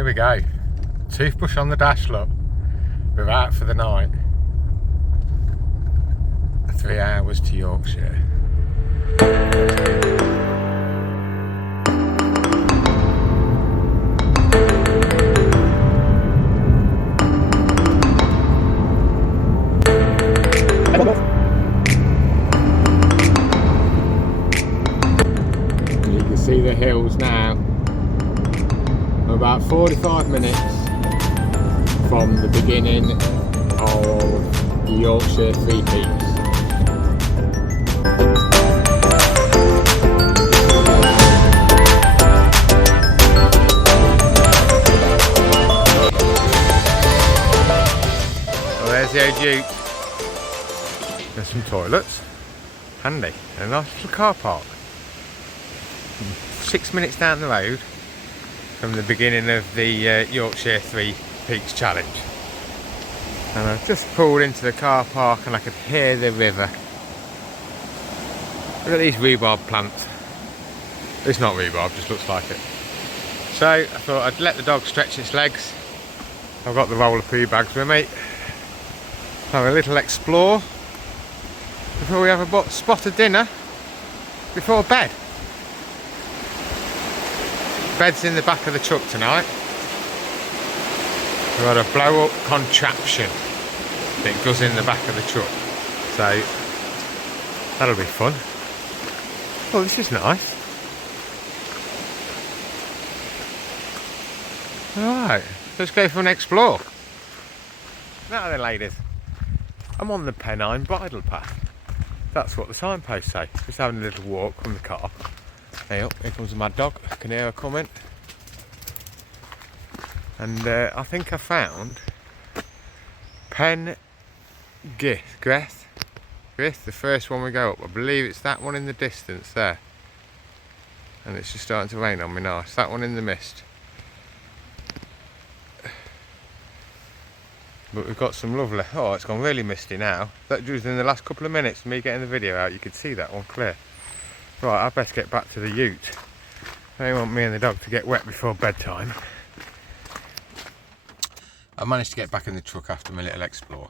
Here we go. Toothbrush on the dash, look. We're out for the night. 3 hours to Yorkshire. You can see the hills now. We're about 45 minutes from the beginning of the Yorkshire Three Peaks. Well, there's the old Ute. There's some toilets, handy, and a nice little car park. 6 minutes down the road from the beginning of the Yorkshire Three Peaks Challenge. And I've just pulled into the car park and I could hear the river. Look at these rhubarb plants. It's not rhubarb, just looks like it. So I thought I'd let the dog stretch its legs. I've got the roll of poo bags with me. Have a little explore before we have a spot of dinner before bed. Bed's in the back of the truck tonight. We've got a blow up contraption that goes in the back of the truck. So that'll be fun. Oh, this is nice. Alright, let's go for an explore. Now then, ladies, I'm on the Pennine bridle path. That's what the signposts say. Just having a little walk from the car. Hey up, here comes the mad dog. I can hear her coming. And I think I found Greth, the first one we go up. I believe it's that one in the distance there. And it's just starting to rain on me now. It's that one in the mist. But we've got some lovely, oh, it's gone really misty now. That was in the last couple of minutes of me getting the video out, you could see that one clear. Right, I best get back to the Ute. I don't want me and the dog to get wet before bedtime. I managed to get back in the truck after my little explore.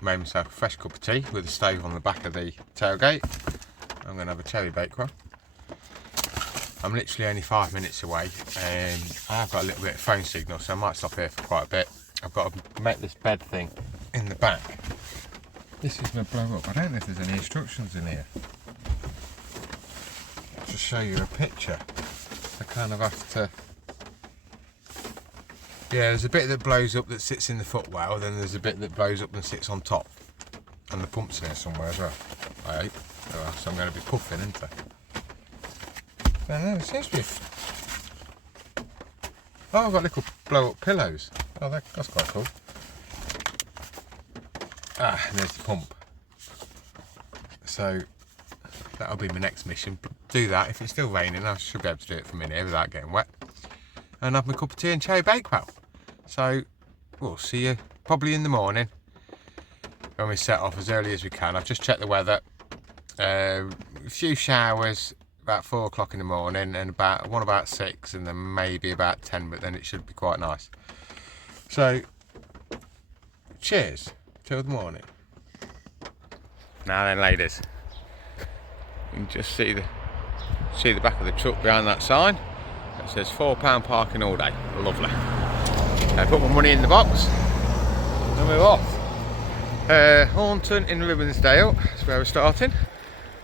Made myself a fresh cup of tea with a stove on the back of the tailgate. I'm going to have a cherry bakewell. I'm literally only 5 minutes away and I've got a little bit of phone signal, so I might stop here for quite a bit. I've got to make this bed thing in the back. This is going to blow up. I don't know if there's any instructions in here. To show you a picture, I kind of have to. Yeah, there's a bit that blows up that sits in the footwell, then there's a bit that blows up and sits on top, and the pump's in here somewhere as well. I hope. So I'm going to be puffing, isn't I? I don't know, it seems to be. Oh, I've got little blow up pillows. Oh, that's quite cool. Ah, and there's the pump. So that'll be my next mission. Do that. If it's still raining, I should be able to do it from in here without getting wet. And have my cup of tea and cherry bakewell. So we'll see you probably in the morning when we set off as early as we can. I've just checked the weather. A few showers about 4 o'clock in the morning, and one about 6, and then maybe about 10, but then it should be quite nice. So cheers till the morning. Now then, ladies, you can just see the back of the truck behind that sign. It says £4 parking all day. Lovely. I put my money in the box and we're off. Hornton in Ribbonsdale, that's where we're starting.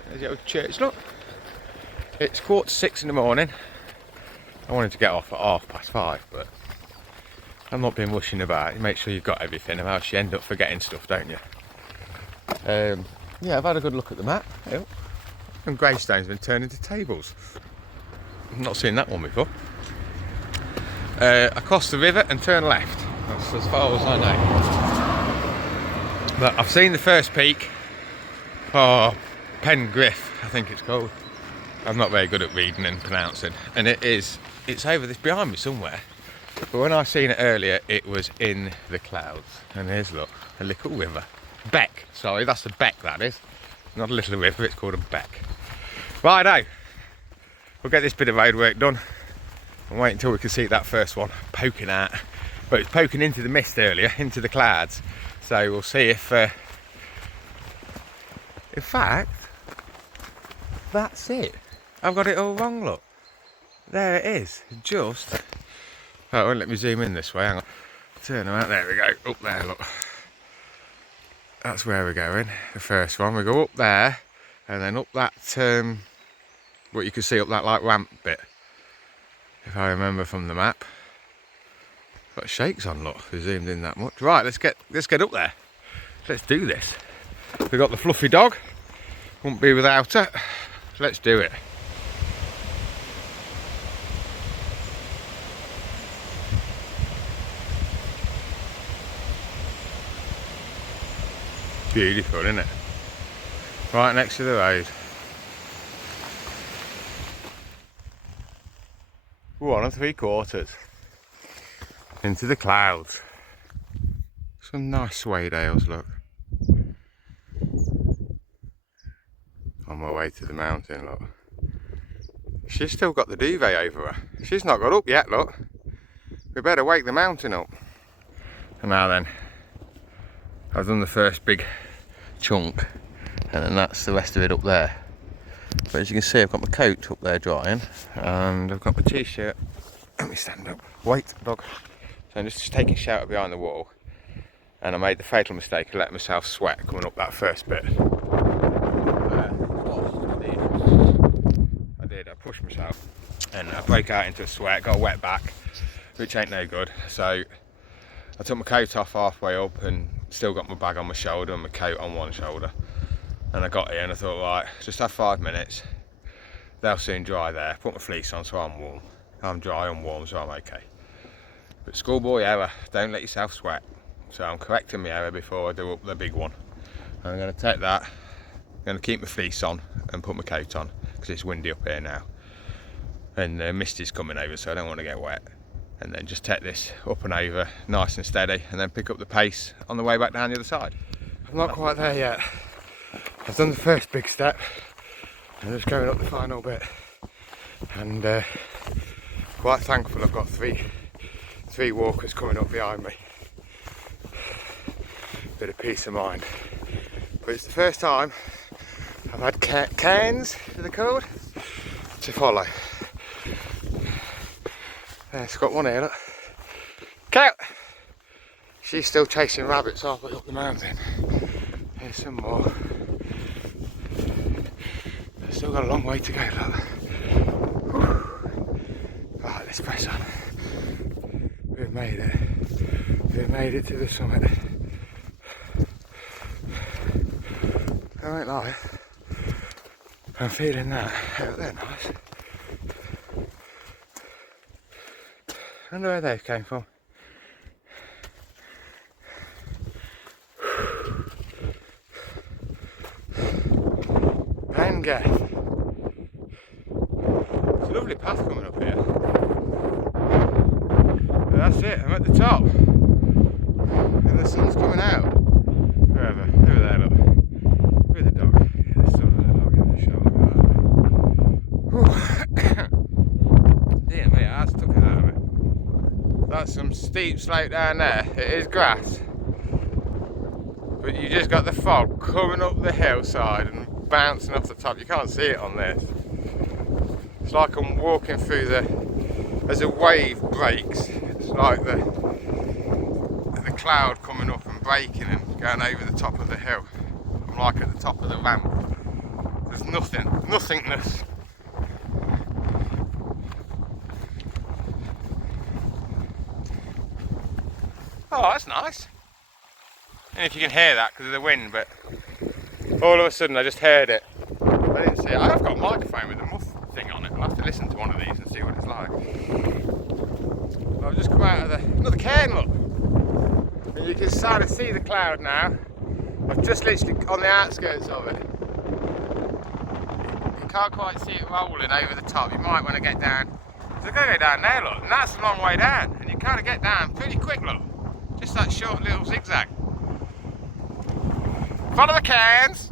There's the old church, look. It's 4:45 in the morning. I wanted to get off at 5:30, but I'm not being rushing about. You make sure you've got everything, or else you end up forgetting stuff, don't you? Yeah, I've had a good look at the map. And gravestones have been turned into tables. I've not seen that one before. Across the river and turn left. That's as far as I know. But I've seen the first peak. Oh, Greth, I think it's called. I'm not very good at reading and pronouncing. And it's over this behind me somewhere. But when I seen it earlier, it was in the clouds. And here's, look, a little river. Beck, sorry, that's a beck, that is. Not a little river, it's called a beck. Righto, we'll get this bit of road work done. and wait until we can see that first one poking out. But it's poking into the mist earlier, into the clouds. So we'll see if, in fact, that's it. I've got it all wrong, look. There it is, just, oh, it won't let me zoom in this way, hang on. Turn around, there we go, up there, look. That's where we're going, the first one. We go up there, and then up that, what you can see up that like ramp bit, if I remember from the map. Got shakes on, look, we zoomed in that much. Right, let's get up there. Let's do this. We've got the fluffy dog, wouldn't be without her. Let's do it. Beautiful, isn't it? Right next to the road. 1 3/4 into the clouds. Some nice suede ales, look. On my way to the mountain, look. She's still got the duvet over her. She's not got up yet, look. We better wake the mountain up. And now then, I've done the first big chunk, and then that's the rest of it up there. But as you can see, I've got my coat up there drying, and I've got my t-shirt. Let me stand up. Wait, dog. So I'm just taking shelter behind the wall, and I made the fatal mistake of letting myself sweat coming up that first bit. I pushed myself, and I broke out into a sweat, got a wet back, which ain't no good. So I took my coat off halfway up, and still got my bag on my shoulder and my coat on one shoulder. And I got here and I thought, right, just have 5 minutes. They'll soon dry there. Put my fleece on so I'm warm. I'm dry and warm, so I'm okay. But schoolboy error, don't let yourself sweat. So I'm correcting my error before I do up the big one. I'm going to take that, I'm going to keep my fleece on and put my coat on, because it's windy up here now. And the mist is coming over, so I don't want to get wet. And then just take this up and over, nice and steady, and then pick up the pace on the way back down the other side. I'm not quite there yet. I've done the first big step. I'm just going up the final bit. And quite thankful I've got three walkers coming up behind me. Bit of peace of mind. But it's the first time I've had cairns, they're called, to follow. There's got one here, look. Kale! She's still chasing rabbits halfway up the mountain. Here's some more. They've still got a long way to go, look. Right, let's press on. We've made it. We've made it to the summit. I won't lie. I'm feeling that. Oh, they're nice. I wonder where they came from. Bangor. It's a lovely path coming up here. But that's it, I'm at the top. And the sun's coming out. Wherever, over there, look. With the dog. Yeah, the sun and the dog in the shoulder. Dear me, I just took it out of me. That's some steep slope down there. It is grass, but you just got the fog coming up the hillside and bouncing off the top. You can't see it on this. It's like I'm walking through as a wave breaks. It's like the cloud coming up and breaking and going over the top of the hill. I'm like at the top of the ramp. There's nothingness. Oh, that's nice. And if you can hear that because of the wind, but all of a sudden I just heard it. I didn't see it. I've got a microphone with a muff thing on it. I'll have to listen to one of these and see what it's like. I've just come out of another cairn, look. And you can sort of see the cloud now. I've just literally on the outskirts of it. You can't quite see it rolling over the top. You might want to get down. So I've got to go down there, look. And that's a long way down. And you kind of get down pretty quick, look. Just that short little zigzag. Follow the cairns!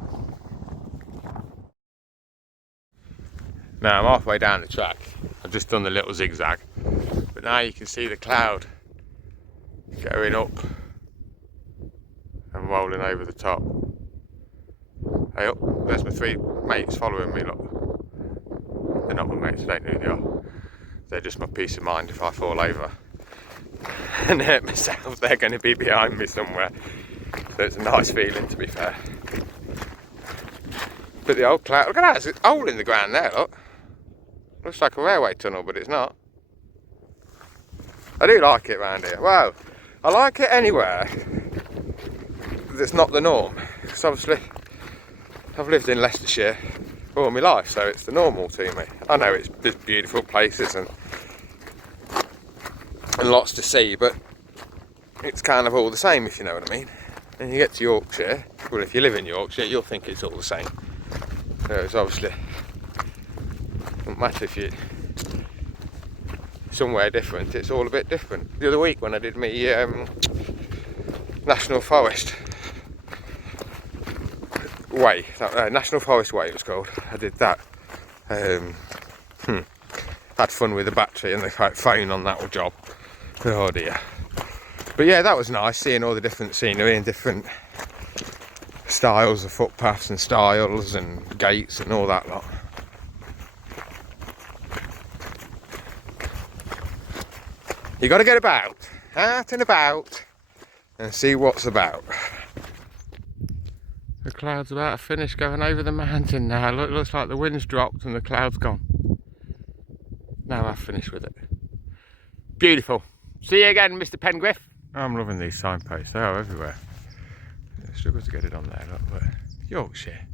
Now I'm halfway down the track. I've just done the little zigzag. But now you can see the cloud going up and rolling over the top. Hey up, there's my 3 mates following me, look. They're not my mates, I don't know who they are. They're just my peace of mind if I fall over and hurt myself. They're going to be behind me somewhere. So it's a nice feeling, to be fair. But the old cloud, look at that, there's a hole in the ground there, look. Looks like a railway tunnel, but it's not. I do like it round here. Wow, I like it anywhere that's not the norm. Because obviously, I've lived in Leicestershire all my life, so it's the normal to me. I know there's beautiful places and lots to see, but it's kind of all the same, if you know what I mean. And you get to Yorkshire, well, if you live in Yorkshire, you'll think it's all the same. So it's obviously, doesn't matter if you're somewhere different, it's all a bit different. The other week when I did my National Forest Way, National Forest Way it was called, I did that. Had fun with the battery and the phone on that job. Oh dear. But yeah, that was nice, seeing all the different scenery and different styles of footpaths and styles and gates and all that lot. You got to get about, out and about, and see what's about. The cloud's about to finish going over the mountain now. Look, looks like the wind's dropped and the cloud's gone. Now I've finished with it. Beautiful. See you again, Mr. Pengriff. I'm loving these signposts, they are everywhere. I struggle to get it on there, look, but Yorkshire,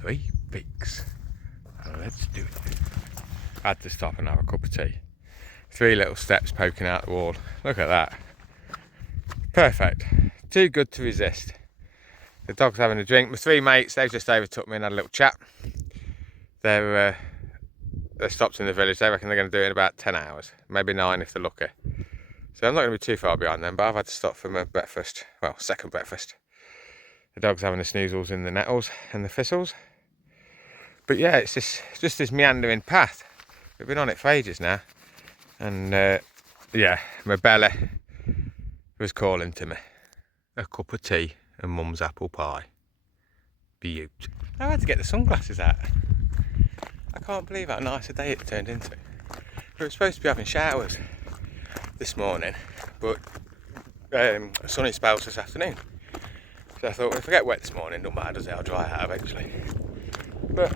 3 peaks. Let's do it. I had to stop and have a cup of tea. 3 little steps poking out the wall. Look at that. Perfect. Too good to resist. The dog's having a drink. My 3 mates, they've just overtook me and had a little chat. They're stopped in the village. They reckon they're going to do it in about 10 hours. Maybe 9 if they're lucky. So I'm not going to be too far behind them, but I've had to stop for my breakfast. Well, second breakfast. The dog's having the snoozles in the nettles and the thistles. But yeah, it's just this meandering path. We've been on it for ages now. And yeah, my belly was calling to me. A cup of tea and mum's apple pie. Beaut. I had to get the sunglasses out. I can't believe how nice a day it turned into. We were supposed to be having showers this morning, but sunny spells this afternoon. So I thought, well, if I get wet this morning, don't matter, does it? I'll dry out eventually. But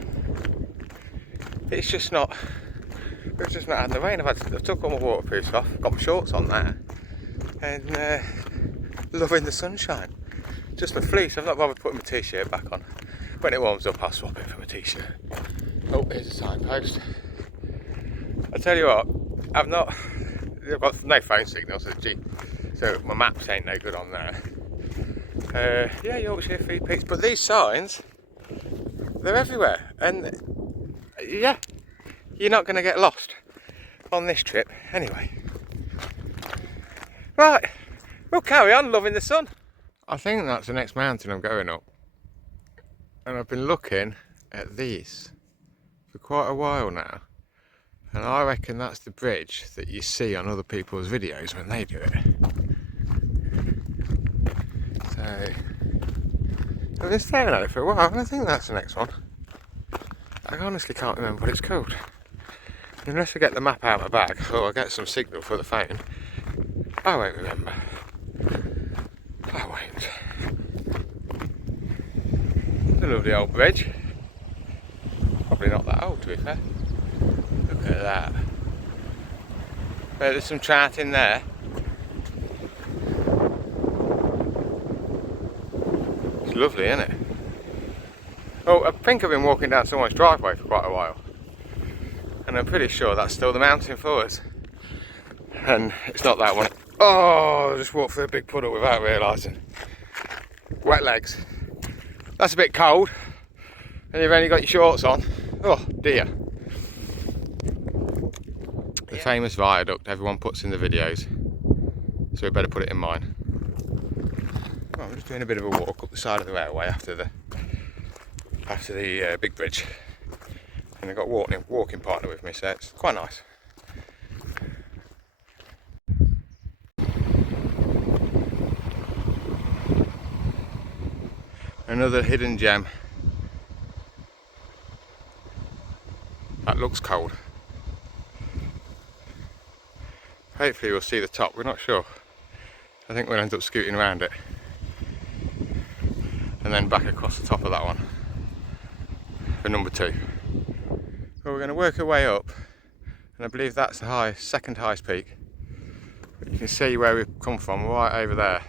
it's just not. We've just not had the rain. I've took all my waterproofs off, got my shorts on there, and loving the sunshine. Just my fleece. I've not bothered putting my t-shirt back on. When it warms up, I'll swap it for my t-shirt. Oh, here's a signpost. I tell you what, I've got no phone signal, so my maps ain't no good on there. Yeah, Yorkshire 3 peaks, but these signs, they're everywhere, and yeah, you're not going to get lost on this trip anyway. Right, we'll carry on loving the sun. I think that's the next mountain I'm going up, and I've been looking at these for quite a while now, and I reckon that's the bridge that you see on other people's videos when they do it. So I've been staring at it for a while, and I think that's the next one. I honestly can't remember what it's called. Unless I get the map out of my bag, or I get some signal for the phone, I won't remember. I won't. It's a lovely old bridge. Probably not that old, to be fair. Look at that. There's some trout in there. It's lovely, isn't it? Oh, I think I've been walking down someone's driveway for quite a while, and I'm pretty sure that's still the mountain for us. And it's not that one. Oh, I just walked through a big puddle without realising. Wet legs. That's a bit cold, and you've only got your shorts on. Oh dear. The famous viaduct everyone puts in the videos, so we better put it in mine. Oh, I'm just doing a bit of a walk up the side of the railway after the big bridge, and I've got a walking partner with me, so it's quite nice. Another hidden gem. That looks cold. Hopefully we'll see the top, we're not sure. I think we'll end up scooting around it. And then back across the top of that one for number 2. Well, we're going to work our way up, and I believe that's the second highest peak. But you can see where we've come from, right over there.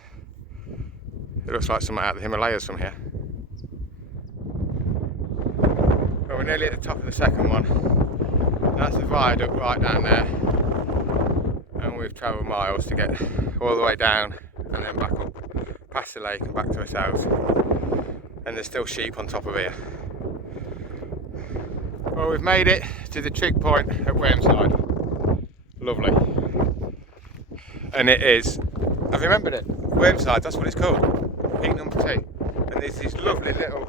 It looks like something out of the Himalayas from here. Well, we're nearly at the top of the second one. That's the viaduct right down there. And we've travelled miles to get all the way down and then back up past the lake and back to ourselves. And there's still sheep on top of here. Well, we've made it to the trig point at Wormside. Lovely. And it is, I've remembered it, Wormside, that's what it's called. Peak number 2. And there's this lovely little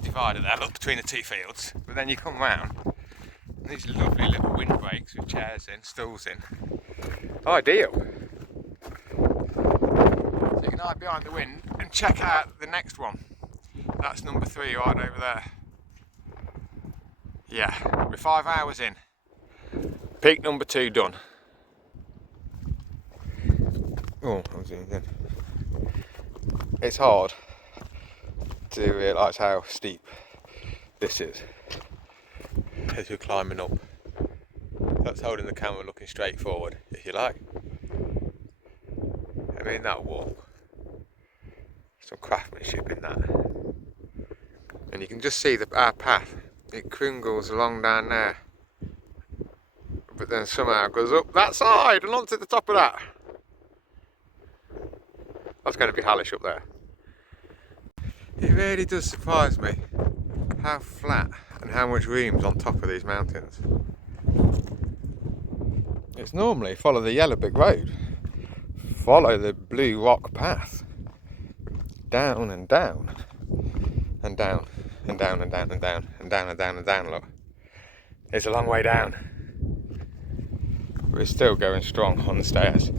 divider there, look, between the 2 fields. But then you come round, and these lovely little windbreaks with chairs in, stools in. Ideal. So you can hide behind the wind and check out the next one. That's number 3 right over there. Yeah, we're 5 hours in. Peak number 2 done. Oh, I was doing good. It's hard to realise how steep this is as you're climbing up. That's holding the camera looking straight forward, if you like. I mean, that walk. Some craftsmanship in that. And you can just see our path. It cringles along down there. But then somehow goes up that side and onto the top of that. That's going to be hellish up there. It really does surprise me how flat and how much room's on top of these mountains. It's normally follow the yellow brick road. Follow the blue rock path. Down and down. And down. And down and down and down. And down and down and down, look. It's a long way down. We're still going strong on the stairs.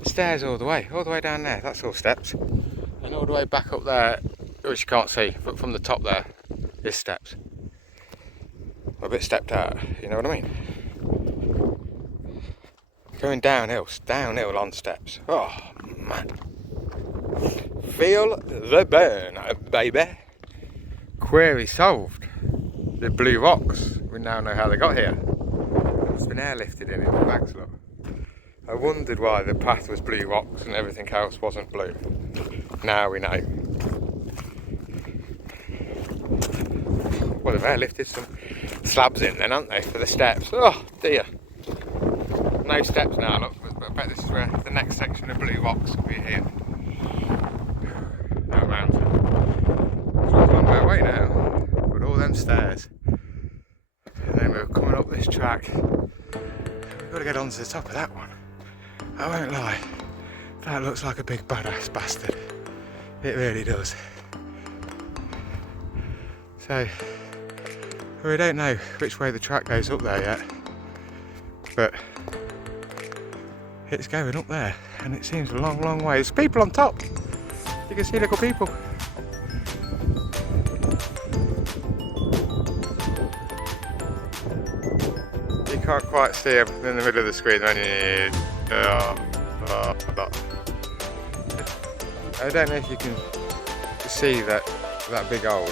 The stairs all the way down there, that's all steps. And all the way back up there, which you can't see, but from the top there, is steps. A bit stepped out, you know what I mean? Going downhill on steps. Oh man. Feel the burn, baby. Query solved. The blue rocks, we now know how they got here. It's been airlifted in the bags, look. I wondered why the path was blue rocks and everything else wasn't blue. Now we know. Well, they've airlifted some slabs in then, haven't they, for the steps? Oh dear. No steps now, look, but I bet this is where the next section of blue rocks will be here. Now round. So we're on our way now, with all them stairs. And then we're coming up this track. We've got to get onto the top of that one. I won't lie, that looks like a big badass bastard. It really does. So, we don't know which way the track goes up there yet, but it's going up there, and it seems a long, long way. There's people on top. You can see little people. You can't quite see them in the middle of the screen when you I don't know if you can see that big hole,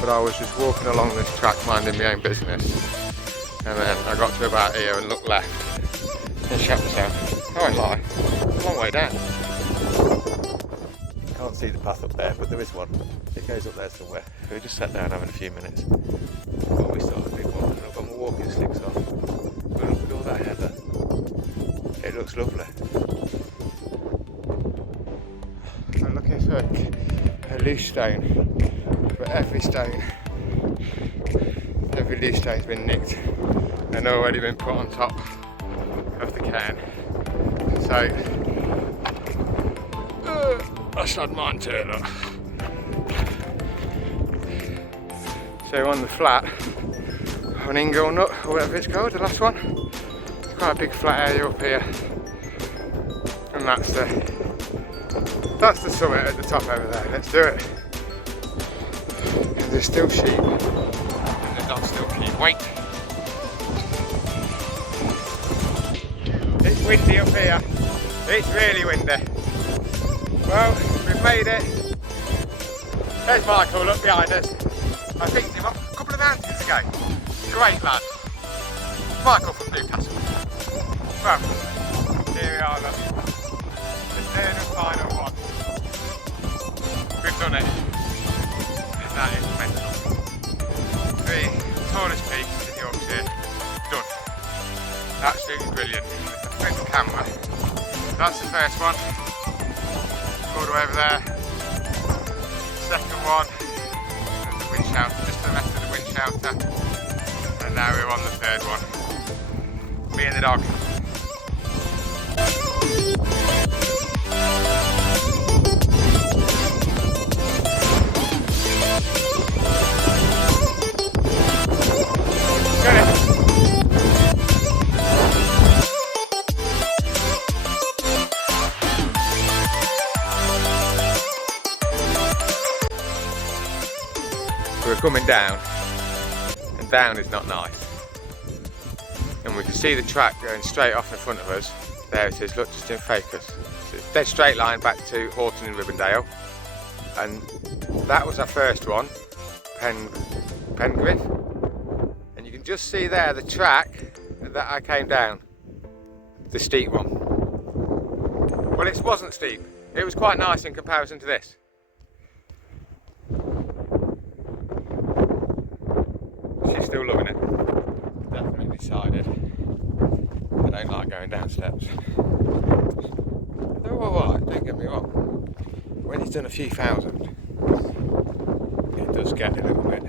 but I was just walking along this track minding my own business, and then I got to about here and looked left and shut myself. I won't lie, it's a long way down. You can't see the path up there, but there is one. It goes up there somewhere. We just sat down having a few minutes before we started the big one. I've got my walking sticks on. But look at all that heather. It looks lovely. I'm looking for a loose stone, but every loose stone's been nicked and already been put on top of the cairn. So I should mine too, look. So on the flat, an ingle nut or whatever it's called, the last one. It's quite a big flat area up here, and that's the That's the summit at the top over there. Let's do it. There's still sheep, and the dogs still keep wait. It's windy up here. It's really windy. Well, we've made it. There's Michael up behind us. I picked him up a couple of mountains ago. Great lad. Michael from Newcastle. Well, here we are, look. The third and final one. We've done it. That is mental. 3 tallest peaks in Yorkshire. Done. Absolutely brilliant. With the camera. That's the first one. All the way over there. Second one. There's the wind shelter, just to the left of the wind shelter. And now we're on the third one. Me and the dog. We're coming down, and down is not nice. And we can see the track going straight off in front of us. There it is, look, just in focus. So it's a dead straight line back to Horton in Ribandale. And that was our first one, Pengriff. And you can just see there the track that I came down, the steep one. Well, it wasn't steep. It was quite nice in comparison to this. She's still loving it. Definitely decided. I don't like going down steps. They're alright, don't get me wrong. When he's done a few thousand, it does get a little bit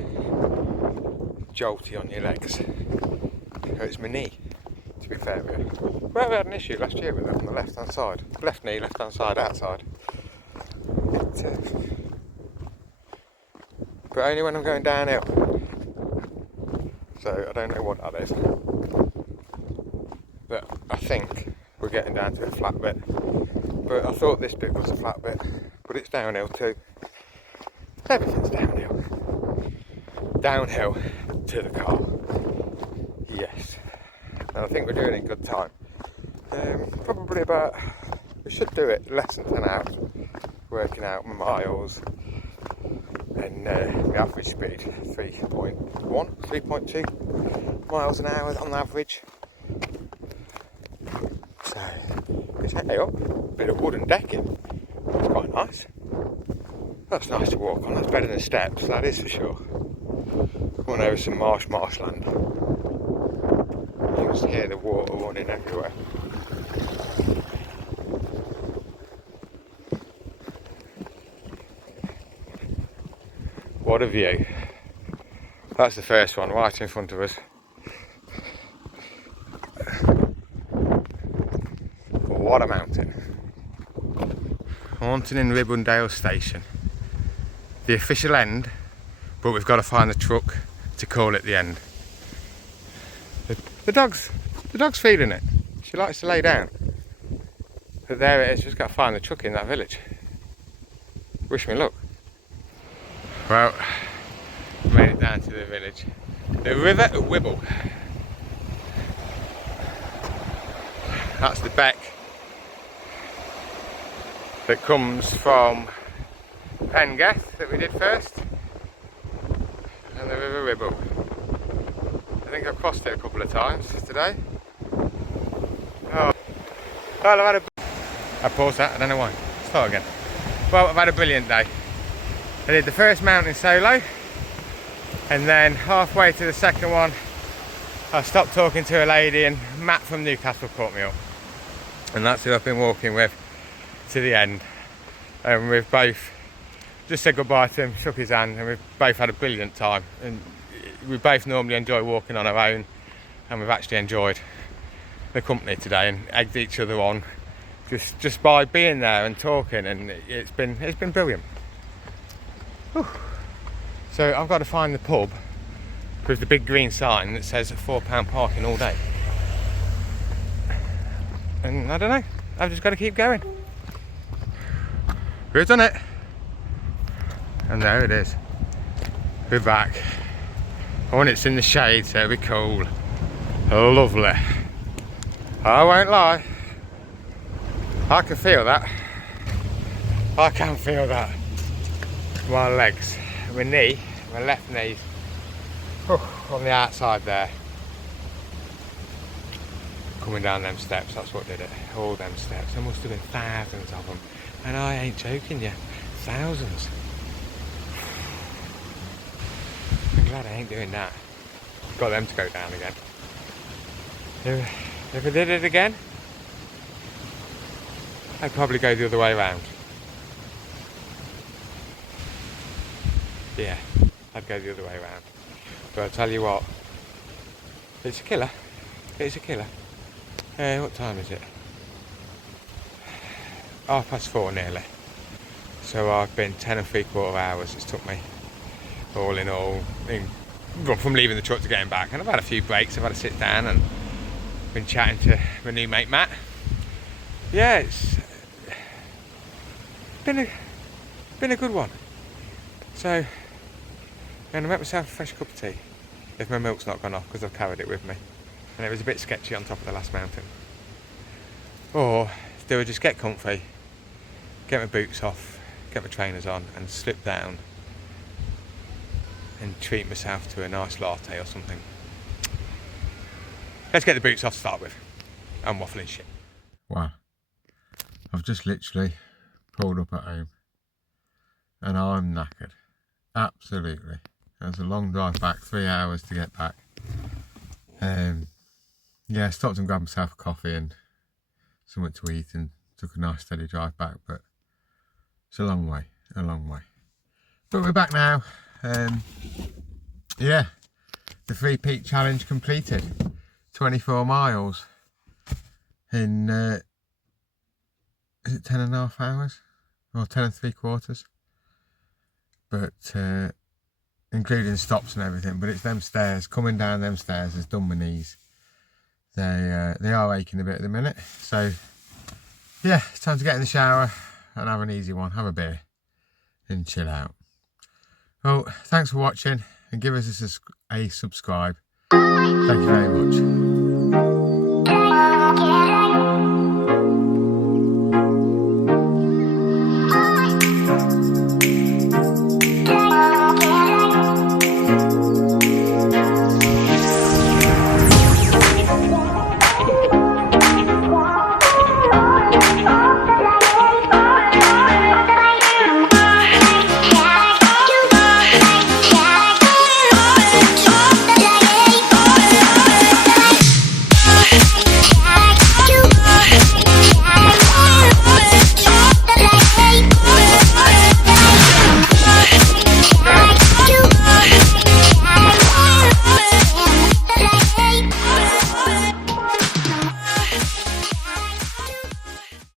jolty on your legs. It hurts my knee, to be fair with you. Well, we had an issue last year with that on the left hand side. Left knee, left hand side, outside. But only when I'm going downhill. So I don't know what that is, but I think we're getting down to a flat bit. But I thought this bit was a flat bit, but it's downhill too. Everything's downhill. Downhill to the car. Yes. And I think we're doing it in good time. Probably about, we should do it less than 10 hours. Working out my miles. And the average speed, 3.2 miles an hour on average. So, it's hey up, bit of wooden decking, that's quite nice. That's nice to walk on, that's better than steps, that is for sure. Going over some marshland. You can just hear the water running everywhere. What a view. That's the first one, right in front of us. What a mountain. Horton in Ribandale Station. The official end, but we've got to find the truck to call it the end. The dog's feeding it. She likes to lay down. But there it is, just got to find the truck in that village. Wish me luck. Well, we made it down to the village. The River Wibble. That's the beck that comes from Pengeth that we did first. And the River Wibble. I think I've crossed it a couple of times today. Oh, well, I paused that, I don't know why. Start again. Well, I've had a brilliant day. I did the first mountain solo, and then halfway to the second one I stopped talking to a lady and Matt from Newcastle caught me up, and that's who I've been walking with to the end. And we've both just said goodbye to him, shook his hand, and we've both had a brilliant time. And we both normally enjoy walking on our own, and we've actually enjoyed the company today and egged each other on just by being there and talking, and it's been brilliant. Whew. So I've got to find the pub with the big green sign that says £4 parking all day. And I don't know, I've just got to keep going. We've done it. And there it is. We're back. Oh, and it's in the shade, so it'll be cool. Lovely. I won't lie. I can feel that. I can feel that. My legs, my knee, my left knee, on the outside there. Coming down them steps, that's what did it. All them steps. There must have been thousands of them. And I ain't joking you. Thousands. I'm glad I ain't doing that. Got them to go down again. If I did it again, I'd probably go the other way around. Yeah, I'd go the other way around. But I'll tell you what, it's a killer. It's a killer. What time is it? 4:30 nearly. So I've been 10 3/4 hours it's took me, all in all, from leaving the truck to getting back. And I've had a few breaks, I've had to sit down and been chatting to my new mate Matt. Yeah, it's been a good one. So, I'm gonna make myself a fresh cup of tea, if my milk's not gone off, because I've carried it with me. And it was a bit sketchy on top of the last mountain. Or do I just get comfy, get my boots off, get my trainers on and slip down and treat myself to a nice latte or something. Let's get the boots off to start with. I'm waffling shit. Wow. I've just literally pulled up at home and I'm knackered. Absolutely. It was a long drive back, 3 hours to get back. Yeah, stopped and grabbed myself a coffee and something to eat and took a nice steady drive back, but it's a long way. But we're back now. Yeah, the 3 peak challenge completed. 24 miles in, is it 10.5 hours? Or 10 3/4? But, including stops and everything, but it's them stairs, coming down them stairs has done my knees. They are aching a bit at the minute, so yeah, it's time to get in the shower and have an easy one, have a beer and chill out. Well, thanks for watching and give us a subscribe. Thank you very much.